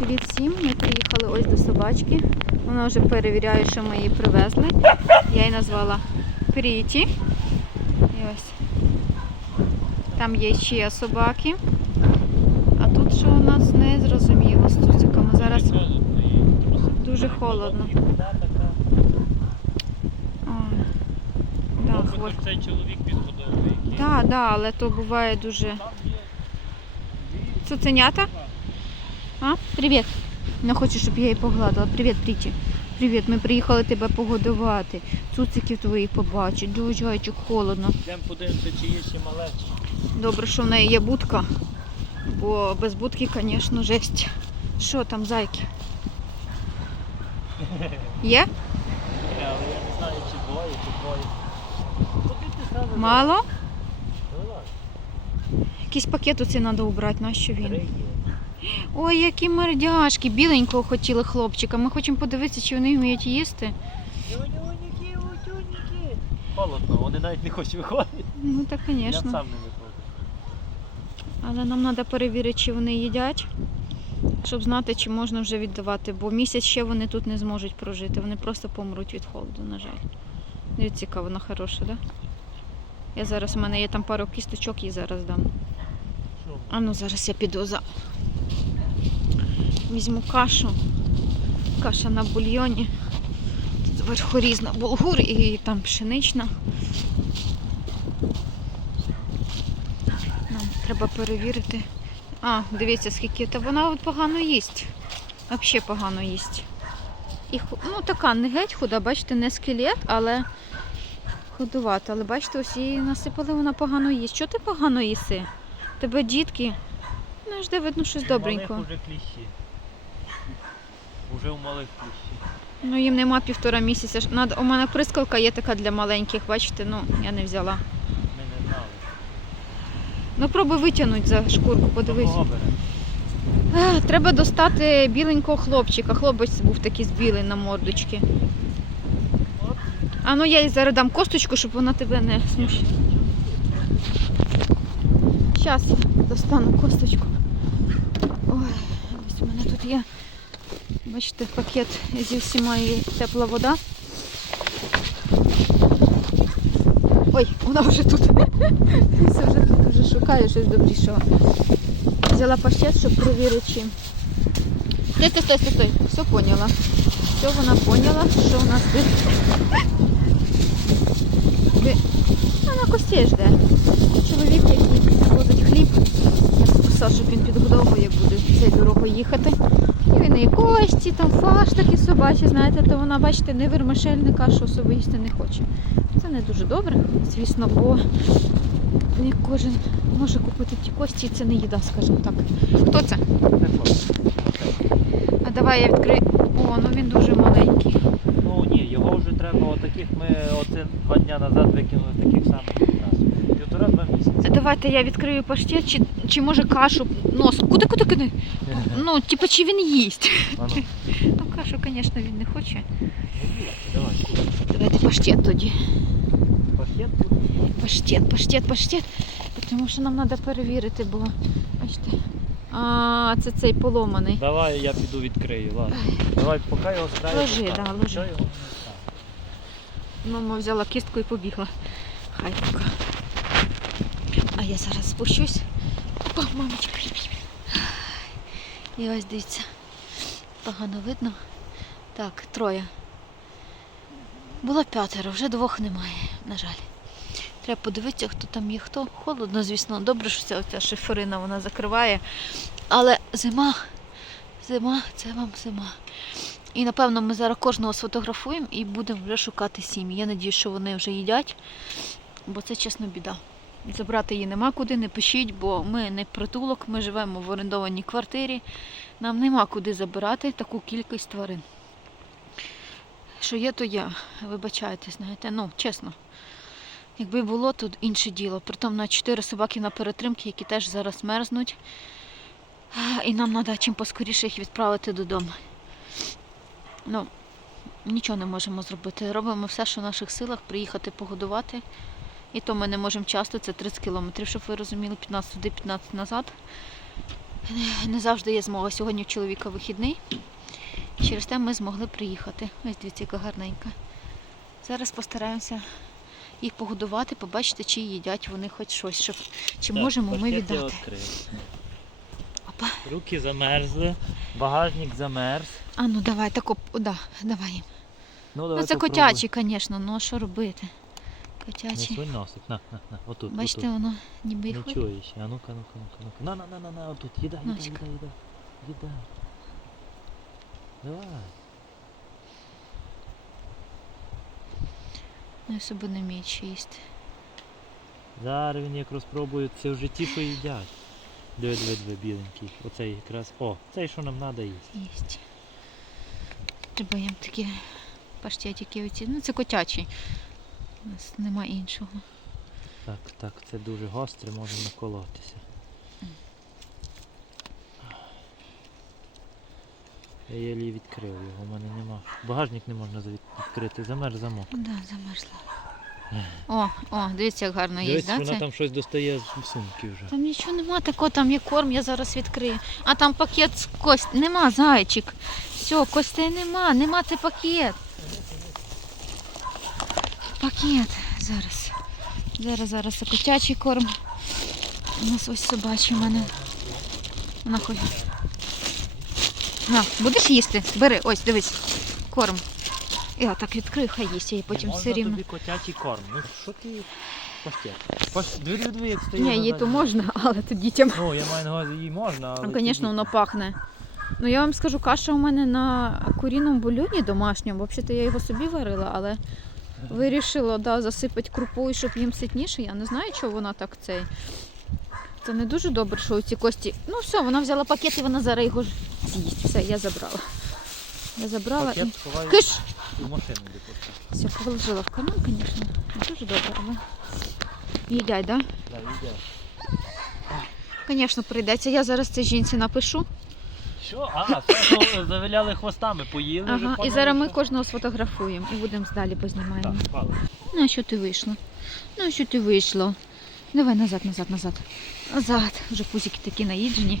Привіт всім. Ми приїхали ось до собачки. Вона вже перевіряє, що ми її привезли. Я її назвала Пріті. І ось. Там є ще собаки. А тут що у нас не зрозуміло з цуциками. Зараз дуже холодно. Да, хвост. Цей чоловік підгодовує. Так, да, але то буває дуже. Цуценята? Привіт. Не хочу, щоб я її погладила. Привіт, Пріті. Привіт, ми приїхали тебе погодувати. Цуциків твоїх побачити. Дуже зайчик, холодно. Йдемо подивимося, чи є ще малечі. Добре, що в неї є будка. Бо без будки, звісно, жесть. Що там, зайки? Є? Е, Але я не знаю, чи двоє, чи двоє. Мало? Якийсь пакет оце треба убрати, нащо три він? Ой, які мордяшки. Біленького хотіли хлопчика. Ми хочемо подивитися, чи вони вміють їсти. Тюнюніки, утюніки. Холодно, вони навіть не хочуть виходити. Ну так, Я звісно. сам не виходжу. Але нам треба перевірити, чи вони їдять, щоб знати, чи можна вже віддавати. Бо місяць ще вони тут не зможуть прожити. Вони просто помруть від холоду, на жаль. Дивіться, яка вона хороша, так? Да? Я зараз, у мене є там пару кісточок, їй зараз дам. А ну зараз я піду за. Візьму кашу. Каша на бульйоні. Тут зверху різна булгур і там пшенична. Нам треба перевірити. А, дивіться, скільки. Та вона от погано їсть. Взагалі погано їсть. І, ну, така не геть худа, бачите, не скелет, але худувата. Але бачите, ось її насипали, вона погано їсть. Що ти погано їси? Тебе дітки. Ну, жде, видно, щось добренько. Уже. У малих кліщі. Ну, їм нема півтора місяця. Надо... У мене прискалка є така для маленьких, бачите, ну, я не взяла. Ми не знали. Ну, пробуй витягнути за шкурку, подивись. Кого бере? А, треба достати біленького хлопчика. Хлопець був такий з білий на мордочці. А ну я їй зараз дам косточку, щоб вона тебе не смущала. Зараз достану косточку. Ой, ось у мене тут є. Бачите, пакет зі всіма і тепла вода. Ой, вона вже тут. Це вже тут вже шукає щось добрішого. Взяла паштет, щоб перевірити чим. Стой, стой, стой, стой, стой. Все поняла. Все вона поняла, що у нас де. де... Вона костей жде. Чоловік, який возить хліб, я сказав, щоб він підгодовує, буде цією дорогою їхати. І кості, там фарш такі собачі, знаєте, то вона, бачите, не вермишельна кашу особо їсти не хоче. Це не дуже добре, звісно, бо не кожен може купити ті кості, це не їда, скажімо так. Хто це? А давай я відкрию. О, ну він дуже маленький. Ну ні, його вже треба отаких. Ми оце два дня назад викинули таких самих від нас. Півтора-два місяці. Давайте я відкрию паштет, чи, чи може кашу нос. Куди, куди, куди? Ну, типу, чи він їсть? Ну, кашу, звісно, він не хоче. Давайте паштет тоді. Пакет. Паштет, паштет, паштет. Тому що нам треба перевірити, бо бачите. А, це цей поломаний. Давай я піду відкрию, ладно. Давай, поки його страю. Ложи, да, ложи. Мама взяла кістку і побігла. Хай поки. Я зараз спущусь. О, мамочка. І ось дивіться. Погано видно. Так, троє. Було п'ятеро, вже двох немає, на жаль. Треба подивитися, хто там є, хто. Холодно, звісно, добре, що ця, ця шиферина вона закриває. Але зима, зима, це вам зима. І напевно ми зараз кожного сфотографуємо і будемо вже шукати сім'ї. Я надію, що вони вже їдять, бо це чесно біда. Забрати її нема куди, не пишіть, бо ми не притулок, ми живемо в орендованій квартирі. Нам нема куди забирати таку кількість тварин. Що є, то є. Вибачайте, знаєте, ну, чесно. Якби було, то інше діло. Притом на чотири собаки на перетримки, які теж зараз мерзнуть. І нам треба чим поскоріше їх відправити додому. Ну, нічого не можемо зробити. Робимо все, що в наших силах, приїхати погодувати. І то ми не можемо часто, це 30 кілометрів, щоб ви розуміли, 15 туди, 15 назад. Не завжди є змога. Сьогодні у чоловіка вихідний. Через те ми змогли приїхати. Ось дивіться, яка гарненька. Зараз постараємося їх погодувати, побачити, чи їдять вони хоч щось, щоб чи можемо ми віддати. Опа. Руки замерзли, багажник замерз. А ну давай, так оп, да, давай їм. Ну, Ну це попробуй. котячі, звісно, ну що робити? Не Котячі. носик, на, на, на, отут, Бачите, отут. воно ніби і Не ходить. чуєш. А ну-ка, ну-ка, ну-ка, ну-ка. На, на, на, на, на, отут. Їда, їда, їда, їда. Їда. Давай. Ну, особо не вміють ще їсти. Зараз він як розпробує, це в житті що їдять. Диви, диви, диви, біленький. Оцей якраз. О, цей, що нам треба їсти. Їсть. Треба їм такі паштетики оці. Ну це котячі. У нас нема іншого. Так, так, це дуже гостре, може наколотися. Я єлі відкрив його, у мене нема. Багажник не можна відкрити, замерз замок. Да, замерзла. О, о, дивіться, як гарно їсть, да? вона Це? там щось достає з сумки вже. Там нічого нема такого, там є корм, я зараз відкрию. А там пакет з кость. Нема, зайчик. Все, костей нема, нема це пакет. Пакет. Зараз. Зараз, зараз це котячий корм. У нас ось собачий в мене. Вона. На, будеш їсти? Бери, ось, дивись. Корм. Я так відкрию, хай їсть, я їй потім все рівно. тобі котячий корм. Ну що ти паштет? Паш... Диви, як стоїть. Ні, їй то можна, але то дітям. Ну, я маю на увазі, їй можна, але. Ну, звісно, воно пахне. Ну, я вам скажу, каша у мене на куріному бульйоні домашньому. Взагалі, я його собі варила, але вирішила да, засипати крупою, щоб їм ситніше. Я не знаю, чого вона так цей. Це не дуже добре, що ці кості. Ну все, вона взяла пакет і вона зараз його з'їсть. Все, я забрала. Я забрала і. Пакет сховаю Киш! в машину де. Все, положила в карман, звісно. Не дуже добре, але. Їдять, так? Да? Да. Звісно, прийдеться. Я зараз цій жінці напишу. Що? А, все, ну, завиляли хвостами, поїли вже. Ага, і зараз ми кожного сфотографуємо і будемо далі познімаємо. Ну, а що ти вийшла? Ну, а що ти вийшла? Давай назад, назад, назад. Назад. Вже пузики такі наїджені.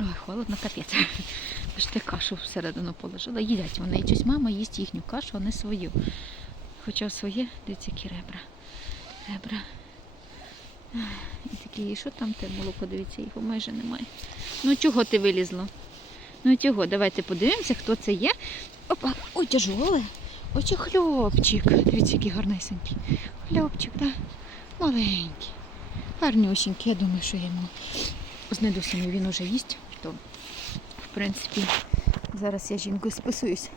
Ой, холодно, капець. Аж ти кашу всередину положила. Їдять вони. І щось мама їсть їхню кашу, а не свою. Хоча своє, дивіться, які ребра. Ребра. І такі, і що там те молоко, дивіться, його майже немає. Ну чого ти вилізла? Ну чого? Давайте подивимося, хто це є. Опа, ой, тяжоле. Ой, чи хлопчик. Дивіться, який гарнесенький. Хлопчик, так? Маленький. Гарнюсінький. Я думаю, що йому з недосами він уже їсть. То, в принципі, зараз я жінкою списуюсь.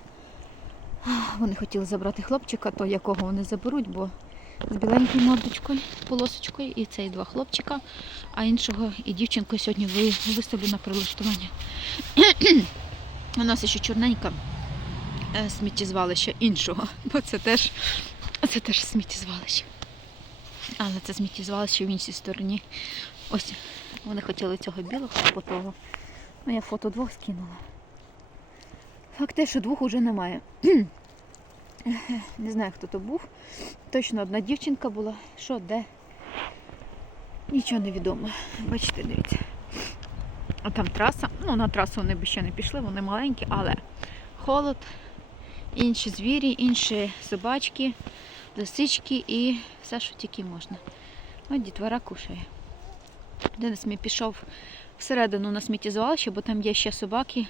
Вони хотіли забрати хлопчика, то якого вони заберуть, бо з біленькою мордочкою, полосочкою, і цей два хлопчика, а іншого і дівчинку сьогодні виставлю на прилаштування. У нас ще чорненька е, сміттєзвалище іншого, бо це теж, це теж сміттєзвалище. Але це сміттєзвалище в іншій стороні. Ось вони хотіли цього білого потого. Ну, я фото двох скинула. Факт те, що двох уже немає. Не знаю, хто то був. Точно одна дівчинка була. Що, де? Нічого не відомо. Бачите, дивіться. А там траса. Ну, на трасу вони б ще не пішли, вони маленькі, але холод, інші звірі, інші собачки, лисички і все, що тільки можна. От дітвора кушає. Денис мій пішов всередину на сміттєзвалище, бо там є ще собаки,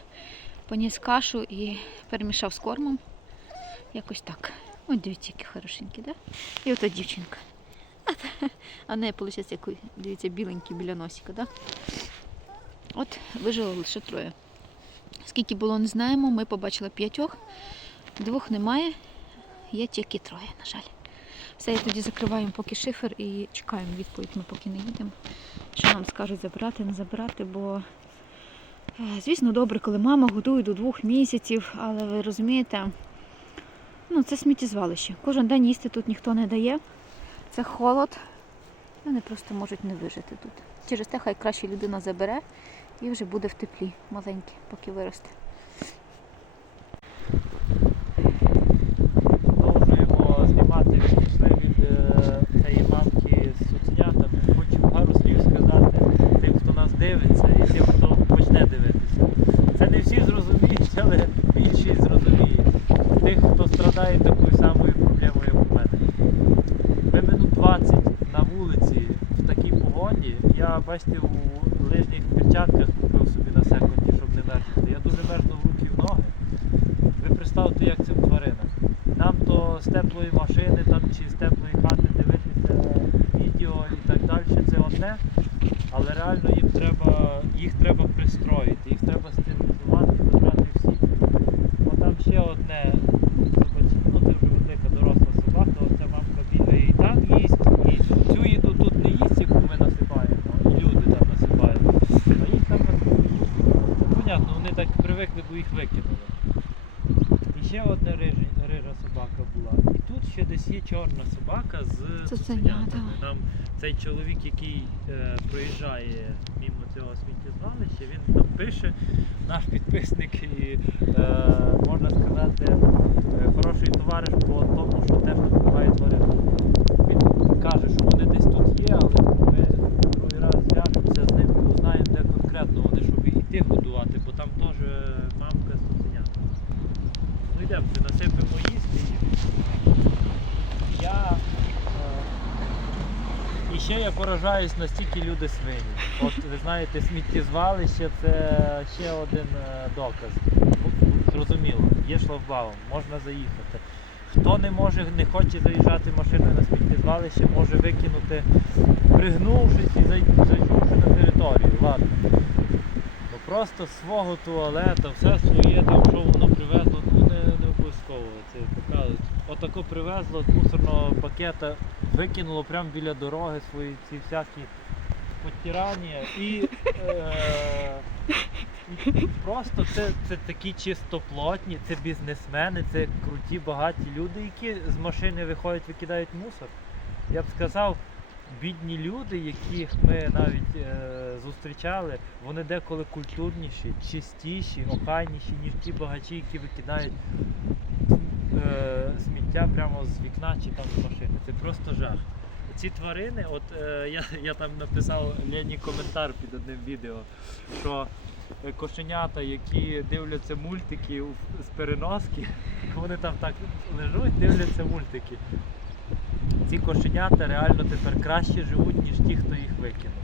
поніс кашу і перемішав з кормом. Якось так. Ось дивіться, які хорошенькі, да? І ота дівчинка. А, не, виходить, як дивіться, біленький біля носика, да? От вижило лише троє. Скільки було, не знаємо. Ми побачили п'ятьох, двох немає, є тільки троє, на жаль. Все, і тоді закриваємо поки шифер і чекаємо відповідь, ми поки не їдемо. Що нам скажуть забирати, не забирати, бо, е, звісно, добре, коли мама годує до двох місяців, але ви розумієте, ну це сміттєзвалище. Кожен день їсти тут ніхто не дає. Це холод. Вони просто можуть не вижити тут. Через те хай краще людина забере і вже буде в теплі маленькі, поки виросте. Продовжуємо знімати відійшли від е, цієї мамки з цуценятами. Хочу пару слів сказати тим, хто нас дивиться, і тим, хто бачите, у лижних перчатках купив собі на секунді, щоб не мерзнути. Я дуже мерзну в руки в ноги. Ви представте, як це в. Нам то з теплої машини там, чи з теплої хати дивитися відео і так далі, це одне. Але реально їм треба, їх треба пристроїти, їх треба стерилізувати, забрати всіх. Бо там ще одне, собаці- ну це вже велика доросла собака, оця мамка бігає і там їсть, і цю їду тут не їсть, яку ми насипаємо, і люди там насипають. А їх там насипають. Понятно, вони так привикли, бо їх викинули. І ще одна рижа, рижа собака була. І тут ще десь є чорна собака з Цуценятами. Нам цей чоловік, який е, проїжджає мимо цього сміттєзвалища, він нам пише, наш підписник і е, можна сказати, е, хороший товариш по тому, що теж допомагає тваринам. Він каже, що вони десь тут є, але ми другий раз зв'яжемося з ним і узнаємо, де конкретно вони, щоб іти годувати, бо там теж мамка з. Ну йдемо, насипемо їсти я. е, І ще я поражаюсь настільки люди свині. От ви знаєте, сміттєзвалище це ще один е, доказ. Зрозуміло, є шлагбаум, можна заїхати. Хто не може, не хоче заїжджати машиною на сміттєзвалище, може викинути, пригнувшись і зайшовши на територію. Ладно. Просто свого туалета, все своє там, що воно привезло, ну не, не обов'язково це показують. Отако привезло з мусорного пакета, викинуло прямо біля дороги свої ці всякі потирання е, і просто це, це такі чистоплотні, це бізнесмени, це круті, багаті люди, які з машини виходять, викидають мусор. Я б сказав, бідні люди, яких ми навіть е, зустрічали, вони деколи культурніші, чистіші, охайніші, ніж ті багачі, які викидають е, сміття прямо з вікна чи там з машини. Це просто жах. Ці тварини, от е, я, я там написав Лені коментар під одним відео, що е, кошенята, які дивляться мультики з переноски, вони там так лежать, дивляться мультики. Ці кошенята реально тепер краще живуть, ніж ті, хто їх викинув.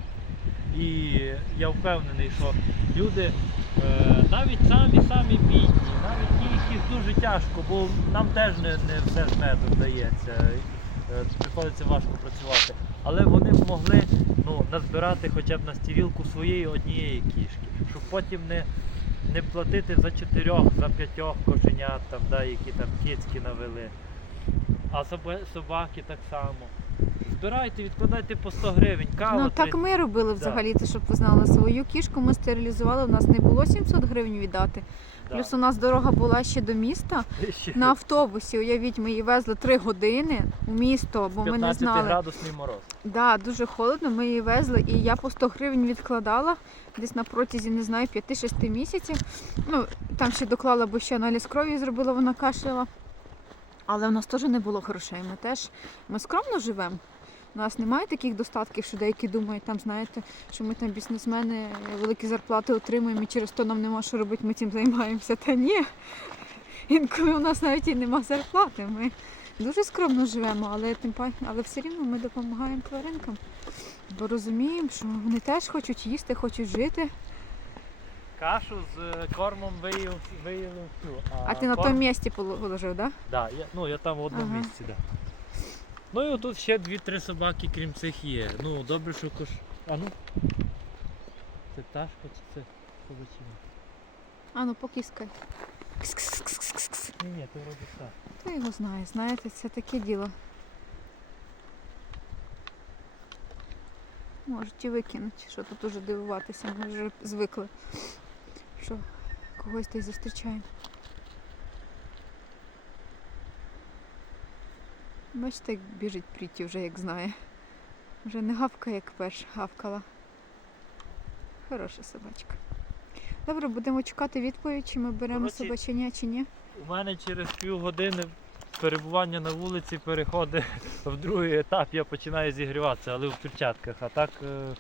І я впевнений, що люди е, навіть самі самі бідні, навіть ті, яких дуже тяжко, бо нам теж не, не все з меду вдається. е, Приходиться важко працювати. Але вони б могли ну, назбирати хоча б на стірілку своєї однієї кішки, щоб потім не, не платити за чотирьох, за п'ятьох кошенят, там, да, які там кицьки навели. А собаки так само. Збирайте, відкладайте по 100 гривень, кава. Ну так ми робили взагалі, те, щоб ви знали. Свою кішку ми стерилізували, у нас не було 700 гривень віддати. да. Плюс у нас дорога була ще до міста. Ще На автобусі, уявіть, ми її везли 3 години у місто, бо ми не 15 знали. градусний мороз. Да, дуже холодно, ми її везли, і я по 100 гривень відкладала десь на протязі, не знаю, 5-6 місяців. Ну, там ще доклала, бо ще аналіз крові зробила, вона кашляла. Але у нас теж не було грошей. Ми теж ми скромно живемо. У нас немає таких достатків, що деякі думають, там, знаєте, що ми там бізнесмени великі зарплати отримуємо і через то нам нема що робити, ми цим займаємося. Та ні. Інколи у нас навіть і нема зарплати. Ми дуже скромно живемо, але тим паче, але все рівно ми допомагаємо тваринкам. Бо розуміємо, що вони теж хочуть їсти, хочуть жити. Кашу з е, кормом виїв, виїли всю. А ти на корм- тому місці положив, так? Да, я, ну я там в одному Ага. місці, Да. Ну і отут ще дві-три собаки, крім цих є. Ну, добре, що кош. А ну. Це пташка чи це собачина? А ну покіскай. Ні, ні, то вроді так. Хто його знає, знаєте, це таке діло. Можуть і викинуть, що тут уже дивуватися, ми вже звикли, що когось десь зустрічаємо. Бачите, як біжить Пріті вже як знає. Вже не гавкає, як перш гавкала. Хороша собачка. Добре, будемо чекати відповідь, чи ми беремо Коротше, собачення, чи ні. У мене через півгодини перебування на вулиці переходить в другий етап, я починаю зігріватися, але в перчатках. А так е,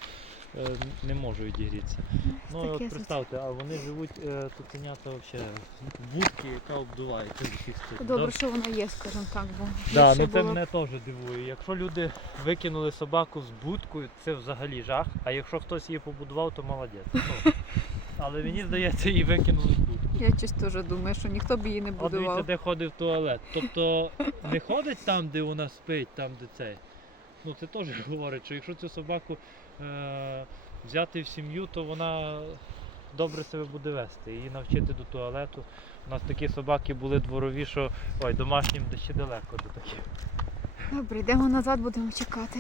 не можу відігрітися. Ну і от представте, а вони живуть, е, цуценята взагалі будки, яка обдувається з усіх сторін. Добре, що вона є, скажімо так, бо Да, ну це було. мене теж дивує. Якщо люди викинули собаку з будкою, це взагалі жах. А якщо хтось її побудував, то молодець. Ну, але мені здається, її викинули з будки. Я щось теж думаю, що ніхто б її не От дивіться, будував. де ходив туалет. Тобто не ходить там, де вона спить, там, де цей. Ну це теж говорить, що якщо цю собаку е- взяти в сім'ю, то вона добре себе буде вести. Її навчити до туалету. У нас такі собаки були дворові, що ой, домашнім ще далеко до таких. Добре, йдемо назад, будемо чекати.